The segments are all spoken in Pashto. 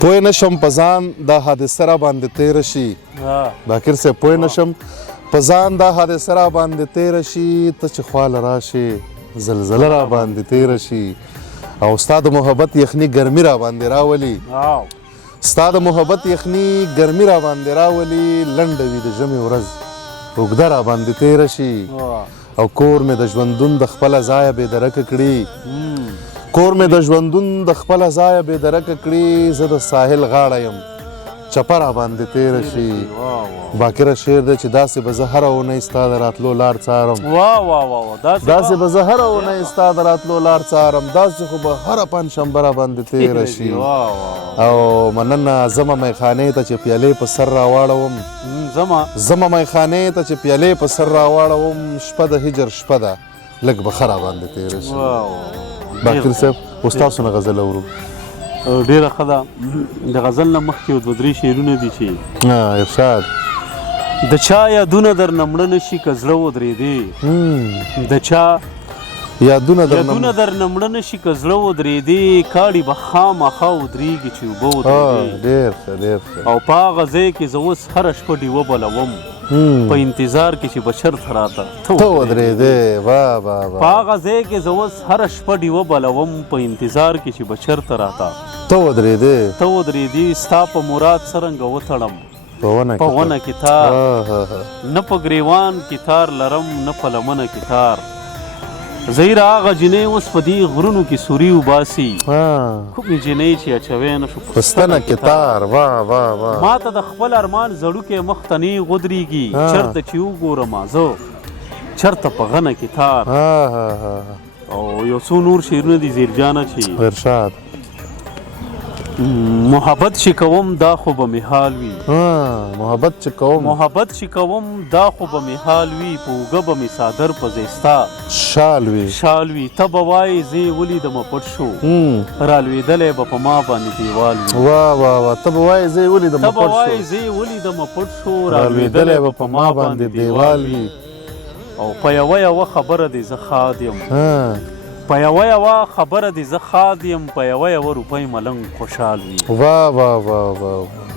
پوه نشم په ځان دا حادثه را باندې تېره شي باقر صاحب پوه نشم په ځان دا حادثه را باندې تېره شي ته چې خواله راشې زلزله را باندې تېره شي او ستا د محبت یخني ګرمي را باندې راولي ستا د محبت یخني ګرمي را باندې راولي لنډه وي د ژمي ورځ اوږده را باندې تېره شي او کور مې د ژوندون د خپله ځایه بېدرکه کړي کور مې د ژوندون د خپله ځایه بېدرکه کړي زه د ساحل غاړه یم چپه را باندې تېره شي باقره شعر دی چې داسې به زه هره اونۍ ستا د راتلو لار څارم داسې به زه هره اونۍ ستا د راتلو لار څارم داسې خو به هره پنجشنبه را باندې تېره شي او مننه ځمه میخانې ته چې پیالې په سر راواړوم ځمه میخانې ته چې پیالې په سر راواړوم شپه د هجر شپه ده لږ به ښه را باندې تېره شي باقر صاحب اوس تاسو نه غزل اورو ډېره ښه ده د غزل نه مخکې یو دوه درې شعرونه دي چې ارشاد د چا یادونه درنه مړه نه شي که زړه ودرېدې د چا یادونه درنه مړه نه شي که زړه ودرېدې کاڼي به خامخا ودرېږي چې اوبه ودرېدې او په هغه ځای کې زه اوس هره شپه ډیوه بلوم په انتظار کې چې به چرته راته ته ودرېدې په هغه ځای کې زه اوس هره شپه ډیوه بلوم په انتظار کې چې به چرته راته ته ودرېدې ستا په مراد څرنګه وتړم په ونه کې تار نه په ګریوان کې تار لرم نه په لمنه کې تار زهیره هغه جنۍ اوس په دې غرونو کې سوري وباسي کومې جنۍ چې اچوی نه شو په ستنه کې تار ما ته د خپل ارمان زړوکی مخ ته نه غودرېږي چېرته چې وګورم زه چېرته په غنه کې تار او یو څو نور شعرونه دي زیرجانه چې ارشاد محبت چې کوم دا خو به مې حال وي محبت چې کوم دا خو به مې حال وي په اوږه به مې څادر په زیستا شال وي ته به وایې زه یې ولیدمه پټ شو رالوېدلی به په ما باندې دیوال وي ته به وایې زه یې ولیدمه پټ شو رالوېدلی به په ما باندې دیوال وي او په یوه خبره دی زه ښاد یم په یوه خبره دی زه ښاد یم په یوه روپۍ ملنګ خوشحال وي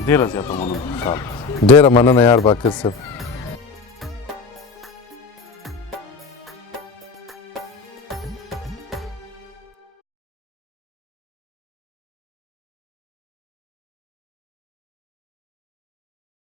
ډېره زیاته مننه ډېره مننه یار باقر صاحب